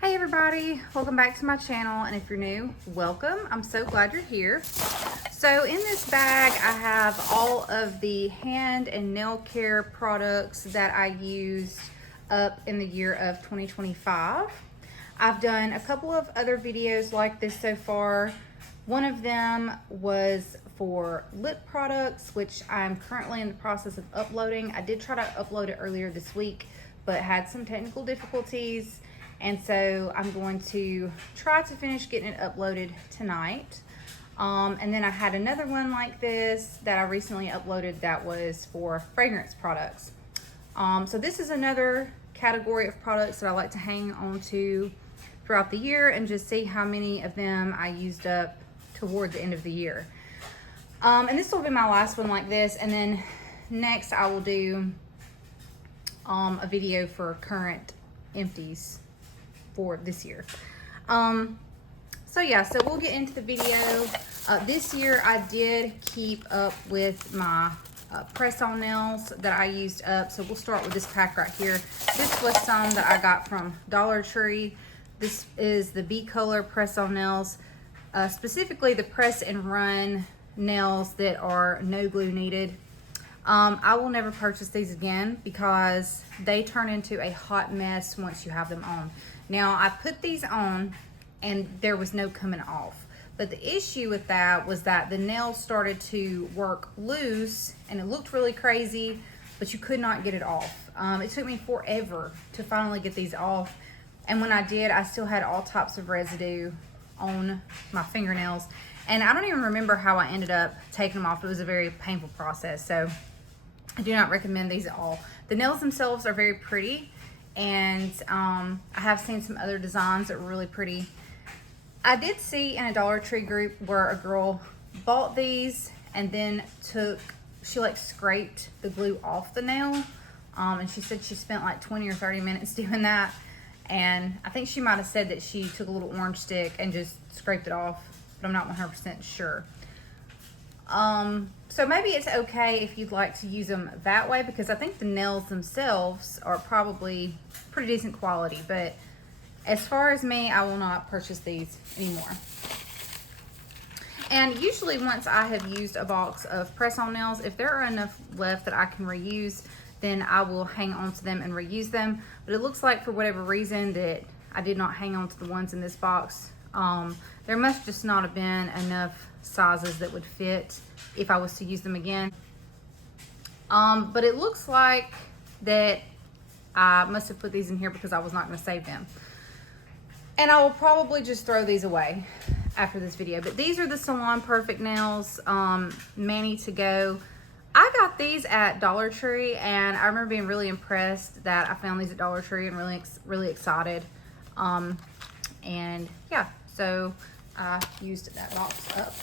Hey everybody, welcome back to my channel, and if you're new, welcome. I'm so glad you're here. So in this bag I have all of the hand and nail care products that I used up in the year of 2025. I've done a couple of other videos like this so far. One of them was for lip products, which I'm currently in the process of uploading. I did try to upload it earlier this week, but had some technical difficulties. And so I'm going to try to finish getting it uploaded tonight. And then I had another one like this that I recently uploaded that was for fragrance products. So this is another category of products that I like to hang on to throughout the year and just see how many of them I used up toward the end of the year. And this will be my last one like this. And then next I will do a video for current empties for this year. So yeah, so we'll get into the video. This year I did keep up with my press-on nails that I used up. So we'll start with this pack right here. This was some that I got from Dollar Tree. This is the B-Color press-on nails, specifically the press and run nails that are no glue needed. I will never purchase these again because they turn into a hot mess once you have them on. Now, I put these on and there was no coming off. But the issue with that was that the nails started to work loose and it looked really crazy, but you could not get it off. It took me forever to finally get these off. And when I did, I still had all types of residue on my fingernails. And I don't even remember how I ended up taking them off. It was a very painful process. So I do not recommend these at all. The nails themselves are very pretty, and I have seen some other designs that were really pretty. I did see in a Dollar Tree group where a girl bought these and then she like scraped the glue off the nail, and she said she spent like 20 or 30 minutes doing that. And I think she might have said that she took a little orange stick and just scraped it off, but I'm not 100% sure. So maybe it's okay if you'd like to use them that way, because I think the nails themselves are probably pretty decent quality, but as far as me, I will not purchase these anymore. And usually once I have used a box of press-on nails, if there are enough left that I can reuse, then I will hang on to them and reuse them. But it looks like for whatever reason that I did not hang on to the ones in this box. There must just not have been enough sizes that would fit if I was to use them again. But it looks like that I must have put these in here because I was not going to save them. And I will probably just throw these away after this video. But these are the Salon Perfect Nails Mani to Go. I got these at Dollar Tree, and I remember being really impressed that I found these at Dollar Tree and really excited. And yeah, so I used that box up.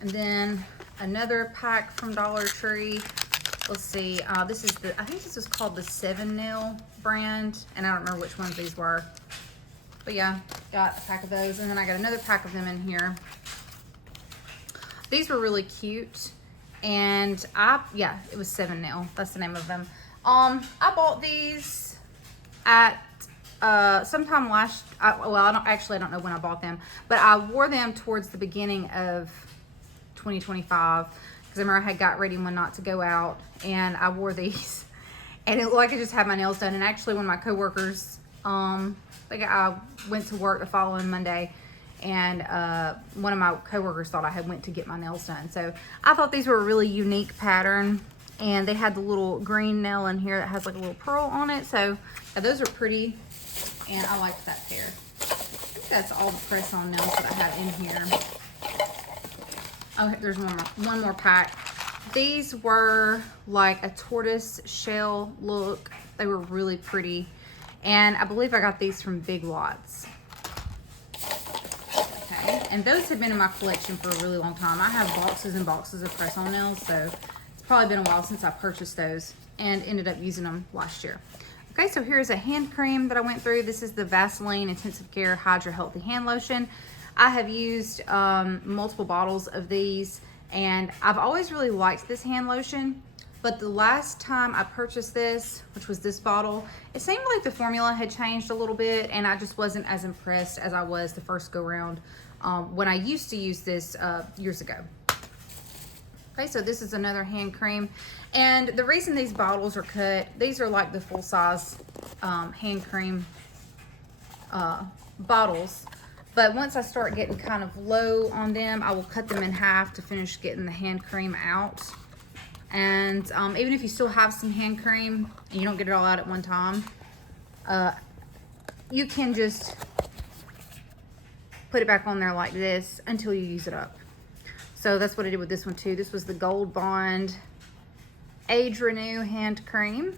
And then another pack from Dollar Tree. Let's see, this is I think this is called the 7 Nail brand, and I don't remember which ones these were. But yeah, got a pack of those, and then I got another pack of them in here. These were really cute, and yeah, it was 7 Nail. That's the name of them. I bought these at sometime last. Well, I don't know when I bought them, but I wore them towards the beginning of 2025 because I remember I had got ready one night to go out, and I wore these, and it looked like I just had my nails done. And actually, one of my coworkers, I went to work the following Monday, and one of my coworkers thought I had went to get my nails done. So I thought these were a really unique pattern, and they had the little green nail in here that has like a little pearl on it. So yeah, those are pretty, and I liked that pair. I think that's all the press-on nails that I had in here. Oh, there's one more pack. These were like a tortoise shell look. They were really pretty. And I believe I got these from Big Lots. Okay, and those have been in my collection for a really long time. I have boxes and boxes of press-on nails, so it's probably been a while since I purchased those and ended up using them last year. Okay, so here's a hand cream that I went through. This is the Vaseline Intensive Care Hydra Healthy Hand Lotion. I have used multiple bottles of these, and I've always really liked this hand lotion. But the last time I purchased this, which was this bottle, it seemed like the formula had changed a little bit, and I just wasn't as impressed as I was the first go round when I used to use this years ago. Okay, so this is another hand cream. And the reason these bottles are cut, these are like the full size hand cream bottles. But once I start getting kind of low on them, I will cut them in half to finish getting the hand cream out. And even if you still have some hand cream and you don't get it all out at one time, you can just put it back on there like this until you use it up. So that's what I did with this one too. This was the Gold Bond Age Renew hand cream.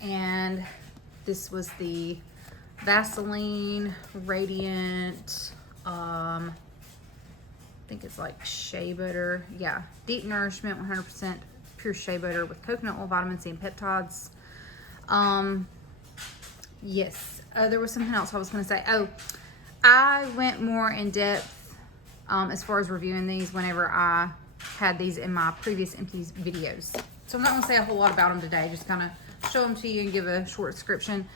And this was the Vaseline Radiant, I think it's like shea butter. Yeah, deep nourishment, 100% pure shea butter with coconut oil, vitamin C, and peptides. Yes, there was something else I was going to say. Oh, I went more in depth as far as reviewing these whenever I had these in my previous empties videos. So I'm not going to say a whole lot about them today, just kind of show them to you and give a short description.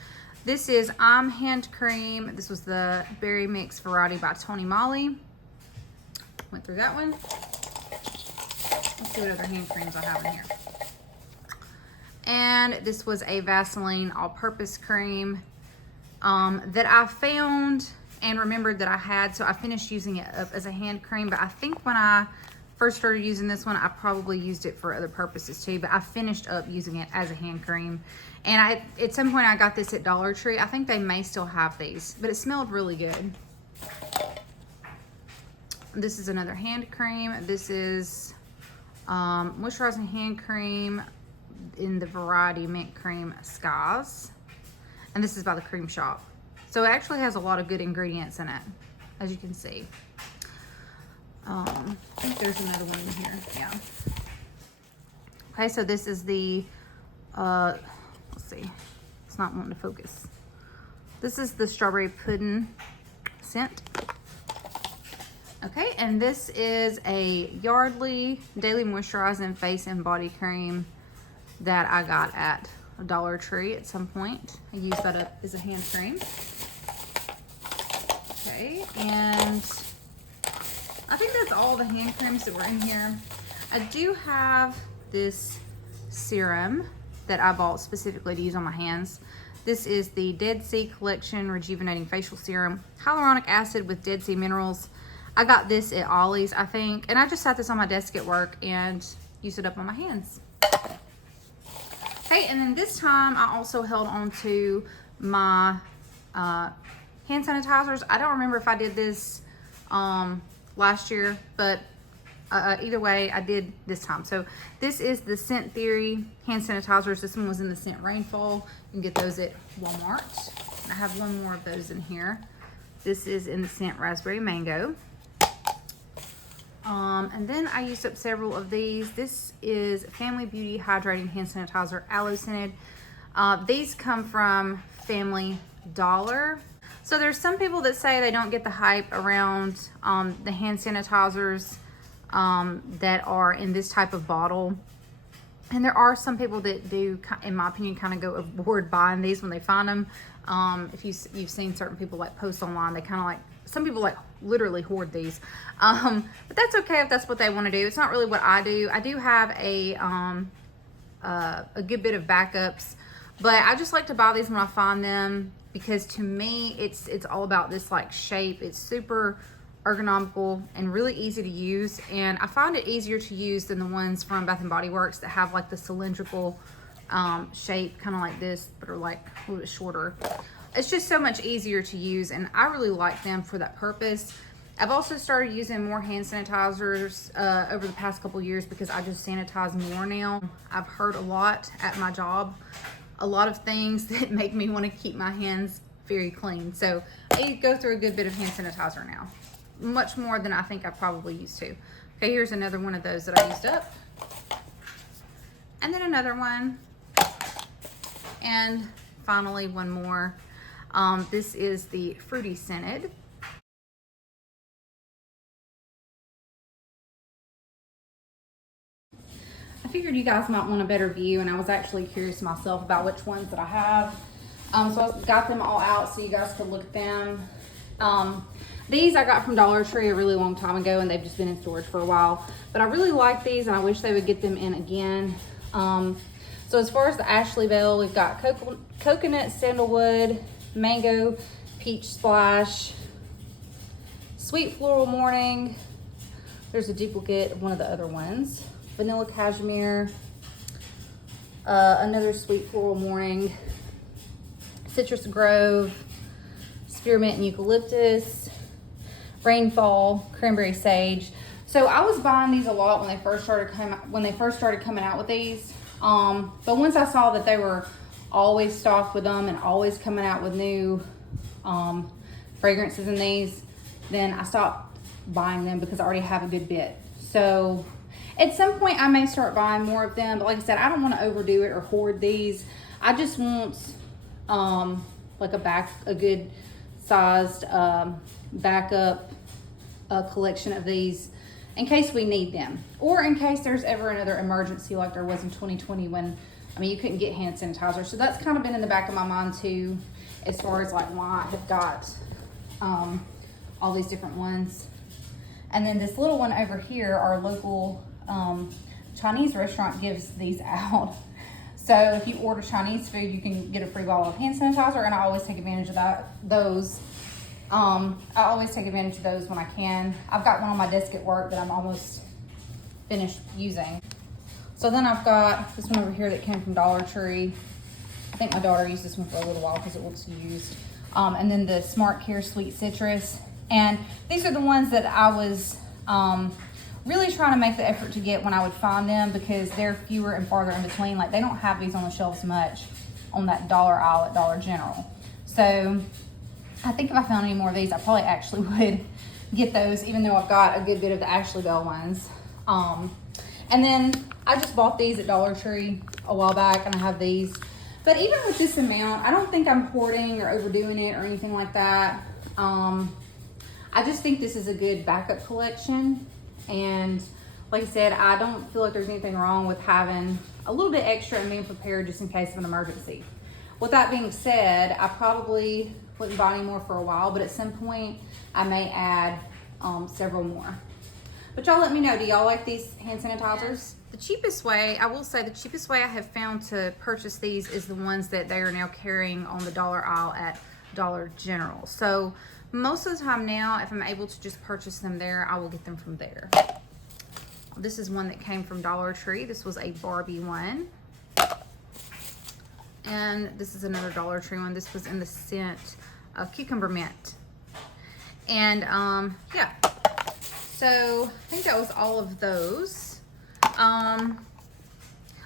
This is hand cream. This was the Berry Mix Variety by Tony Moly. Went through that one. Let's see what other hand creams I have in here. And this was a Vaseline all-purpose cream that I found and remembered that I had, so I finished using it up as a hand cream. But I think when I first started using this one, I probably used it for other purposes too, but I finished up using it as a hand cream. And at some point I got this at Dollar Tree. I think they may still have these, but it smelled really good. This is another hand cream. This is moisturizing hand cream in the variety Mint Cream Skies. And this is by the Cream Shop. So it actually has a lot of good ingredients in it, as you can see. I think there's another one in here, yeah. Okay, so this is the, let's see, it's not wanting to focus. This is the Strawberry Pudding scent. Okay, and this is a Yardley Daily Moisturizing Face and Body Cream that I got at a Dollar Tree at some point. I used that up as a hand cream. Okay, and I think that's all the hand creams that were in here. I do have this serum that I bought specifically to use on my hands. This is the Dead Sea Collection Rejuvenating Facial Serum, hyaluronic acid with Dead Sea minerals. I got this at Ollie's, I think, and I just sat this on my desk at work and used it up on my hands. Okay, and then this time I also held on to my hand sanitizers. I don't remember if I did this last year, but either way, I did this time. So this is the Scent Theory hand sanitizers. This one was in the scent Rainfall. You can get those at Walmart. I have one more of those in here. This is in the scent Raspberry Mango. And then I used up several of these. This is Family Beauty Hydrating Hand Sanitizer Aloe Scented. These come from Family Dollar. So there's some people that say they don't get the hype around the hand sanitizers that are in this type of bottle. And there are some people that do, in my opinion, kind of go overboard buying these when they find them. If you've seen certain people like post online, they kind of like, some people like literally hoard these. But that's okay if that's what they want to do. It's not really what I do. I do have a good bit of backups, but I just like to buy these when I find them, because to me, it's all about this like shape. It's super ergonomical and really easy to use, and I find it easier to use than the ones from Bath and Body Works that have like the cylindrical shape, kind of like this, but are like a little bit shorter. It's just so much easier to use, and I really like them for that purpose. I've also started using more hand sanitizers over the past couple years because I just sanitize more now. I've heard a lot at my job, a lot of things that make me want to keep my hands very clean. So I go through a good bit of hand sanitizer now, much more than I think I probably used to. Okay, here's another one of those that I used up. And then another one. And finally, one more. This is the Fruity Scented. figured you guys might want a better view, and I was actually curious myself about which ones that I have. So I got them all out so you guys could look at them. These I got from Dollar Tree a really long time ago, and they've just been in storage for a while. But I really like these, and I wish they would get them in again. So as far as the Ashley Bell, we've got coconut, sandalwood, mango, peach splash, sweet floral morning. There's a duplicate of one of the other ones. Vanilla cashmere, another sweet floral morning, citrus grove, spearmint and eucalyptus, rainfall, cranberry sage. So I was buying these a lot when they first started coming out with these. But once I saw that they were always stocked with them and always coming out with new fragrances in these, then I stopped buying them because I already have a good bit. So at some point I may start buying more of them, but like I said, I don't want to overdo it or hoard these. I just want like a good sized backup collection of these in case we need them, or in case there's ever another emergency like there was in 2020 when, I mean, you couldn't get hand sanitizer. So that's kind of been in the back of my mind too, as far as like why I have got all these different ones. And then this little one over here, our local Chinese restaurant gives these out. So if you order Chinese food, you can get a free bottle of hand sanitizer, and I always take advantage of those. I always take advantage of those when I can. I've got one on my desk at work that I'm almost finished using. So then I've got this one over here that came from Dollar Tree. I think my daughter used this one for a little while because it looks used. And then the Smart Care Sweet Citrus. And these are the ones that I was really trying to make the effort to get when I would find them, because they're fewer and farther in between. Like, they don't have these on the shelves much on that dollar aisle at Dollar General. So I think if I found any more of these, I probably actually would get those, even though I've got a good bit of the Ashley Bell ones. And then I just bought these at Dollar Tree a while back, and I have these. But even with this amount, I don't think I'm hoarding or overdoing it or anything like that. I just think this is a good backup collection. And like I said, I don't feel like there's anything wrong with having a little bit extra and being prepared just in case of an emergency. With that being said, I probably wouldn't buy any more for a while, but at some point I may add several more. But y'all let me know, do y'all like these hand sanitizers? The cheapest way, I will say, the cheapest way I have found to purchase these is the ones that they are now carrying on the dollar aisle at Dollar General. So most of the time now, if I'm able to just purchase them there, I will get them from there. This is one that came from Dollar Tree. This was a Barbie one. And this is another Dollar Tree one. This was in the scent of cucumber mint. And yeah, so I think that was all of those.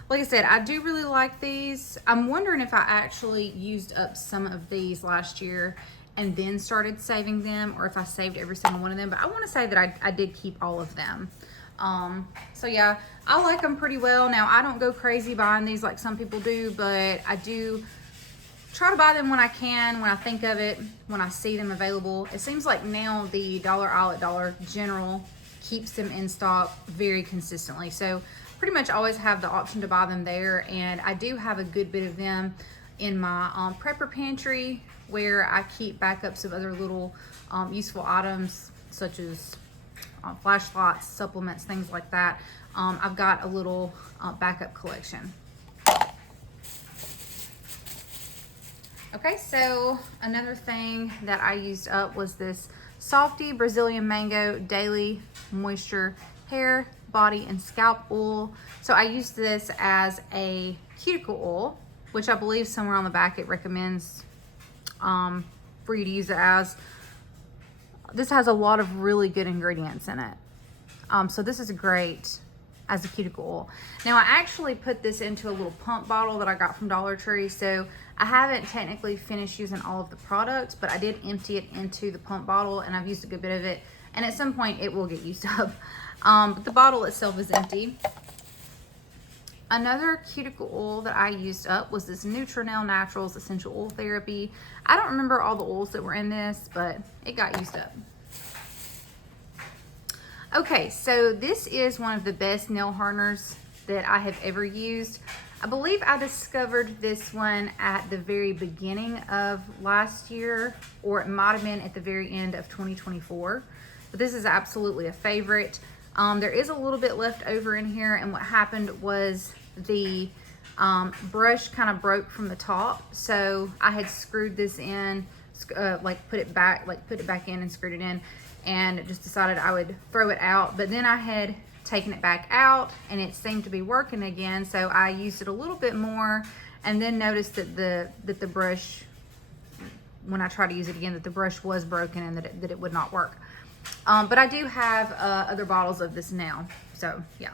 Like I said, I do really like these. I'm wondering if I actually used up some of these last year and then started saving them, or if I saved every single one of them. But I want to say that I did keep all of them. So yeah, I like them pretty well. Now, I don't go crazy buying these like some people do, but I do try to buy them when I can, when I think of it, when I see them available. It seems like now the dollar aisle at Dollar General keeps them in stock very consistently. So pretty much always have the option to buy them there. And I do have a good bit of them in my prepper pantry, where I keep backups of other little useful items such as flashlights, supplements, things like that. I've got a little backup collection. Okay, so another thing that I used up was this Softy Brazilian Mango Daily Moisture Hair, Body, and Scalp Oil. So I used this as a cuticle oil, which I believe somewhere on the back it recommends for you to use it as. This has a lot of really good ingredients in it. So this is great as a cuticle oil. Now, I actually put this into a little pump bottle that I got from Dollar Tree. So I haven't technically finished using all of the products, but I did empty it into the pump bottle, and I've used a good bit of it. And at some point it will get used up. But the bottle itself is empty. Another cuticle oil that I used up was this Nutrinel Naturals Essential Oil Therapy. I don't remember all the oils that were in this, but it got used up. Okay, so this is one of the best nail hardeners that I have ever used. I believe I discovered this one at the very beginning of last year, or it might have been at the very end of 2024. But this is absolutely a favorite. There is a little bit left over in here, and what happened was the brush kind of broke from the top. So I had screwed this in, put it back in and screwed it in, and just decided I would throw it out. But then I had taken it back out and it seemed to be working again, so I used it a little bit more, and then noticed that the brush, when I tried to use it again, that the brush was broken and that it would not work. But I do have other bottles of this now, so yeah.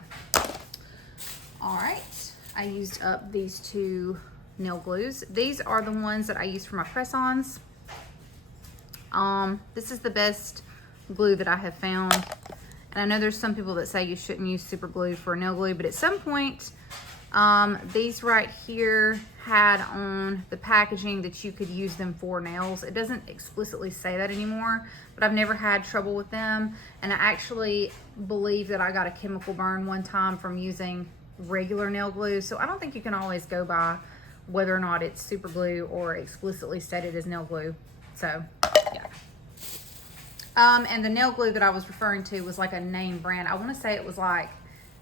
All right, I used up these 2 nail glues. These are the ones that I use for my press-ons. This is the best glue that I have found. And I know there's some people that say you shouldn't use super glue for nail glue, but at some point, these right here had on the packaging that you could use them for nails. It doesn't explicitly say that anymore, but I've never had trouble with them. And I actually believe that I got a chemical burn one time from using regular nail glue. So I don't think you can always go by whether or not it's super glue or explicitly stated as nail glue. So yeah. And the nail glue that I was referring to was like a name brand. I want to say it was like,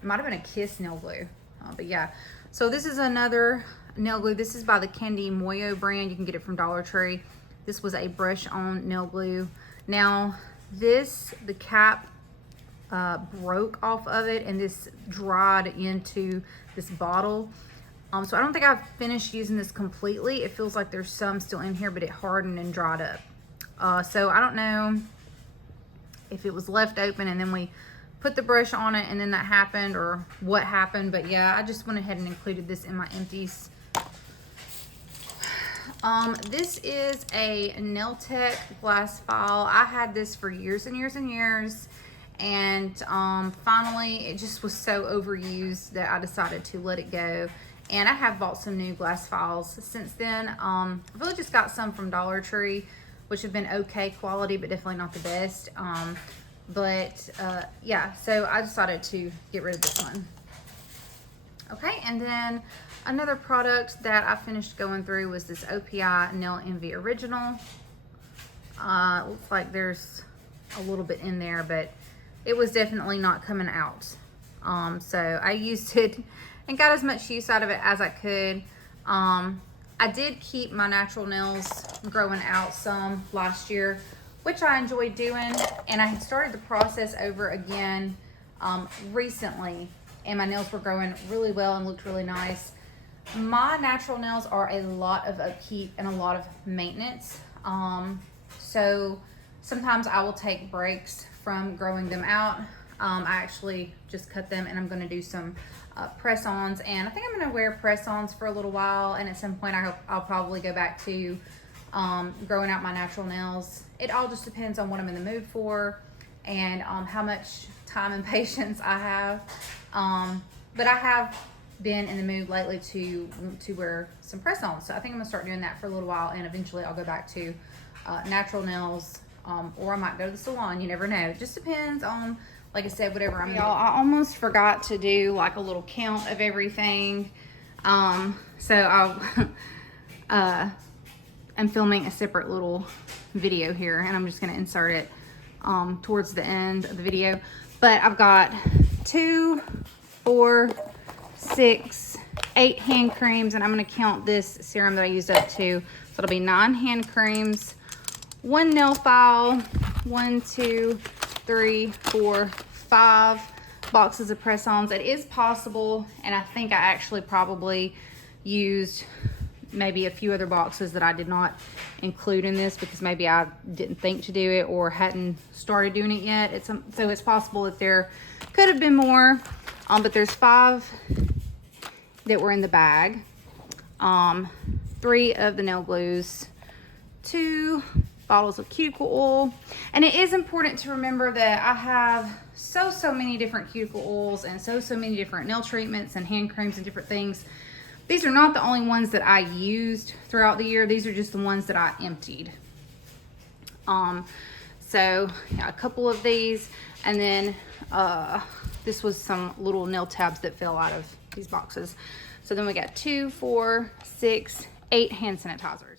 it might have been a Kiss nail glue. But yeah, so this is another nail glue. This is by the Candy Moyo brand. You can get it from Dollar Tree. This was a brush on nail glue. Now the cap broke off of it, and this dried into this bottle. So I don't think I've finished using this completely. It feels like there's some still in here, but it hardened and dried up. So I don't know if it was left open and then we put the brush on it and then that happened, or what happened. But yeah, I just went ahead and included this in my empties. This is a Nail Tech glass file. I had this for years and years and years, and finally it just was so overused that I decided to let it go. And I have bought some new glass files since then. I've really just got some from Dollar Tree, which have been okay quality, but definitely not the best. Yeah, so I decided to get rid of this one. Okay, and then another product that I finished going through was this OPI Nail Envy Original. Looks like there's a little bit in there, but it was definitely not coming out. So I used it and got as much use out of it as I could. I did keep my natural nails growing out some last year, which I enjoyed doing, and I had started the process over again recently, and my nails were growing really well and looked really nice. My natural nails are a lot of upkeep and a lot of maintenance, so sometimes I will take breaks from growing them out. I actually just cut them, and I'm going to do some press-ons, and I think I'm going to wear press-ons for a little while, and at some point I'll probably go back to growing out my natural nails. It all just depends on what I'm in the mood for, and how much time and patience I have. But I have been in the mood lately to wear some press-ons, so I think I'm gonna start doing that for a little while, and eventually I'll go back to natural nails, or I might go to the salon. You never know. It just depends on, like I said, whatever I'm. Y'all, I almost forgot to do like a little count of everything. So I'm filming a separate little video here, and I'm just gonna insert it towards the end of the video. But I've got 2, 4, 6, 8 hand creams, and I'm gonna count this serum that I used up to. So it'll be 9 hand creams, 1 nail file, 1, 2, 3, 4, 5 boxes of press-ons. It is possible, and I think I actually probably used maybe a few other boxes that I did not include in this because maybe I didn't think to do it or hadn't started doing it yet. So it's possible that there could have been more, but there's 5 that were in the bag. 3 of the nail glues, 2 bottles of cuticle oil. And it is important to remember that I have so many different cuticle oils and so many different nail treatments and hand creams and different things. These are not the only ones that I used throughout the year. These are just the ones that I emptied. So yeah, a couple of these, and then this was some little nail tabs that fell out of these boxes. So then we got 2, 4, 6, 8 hand sanitizers.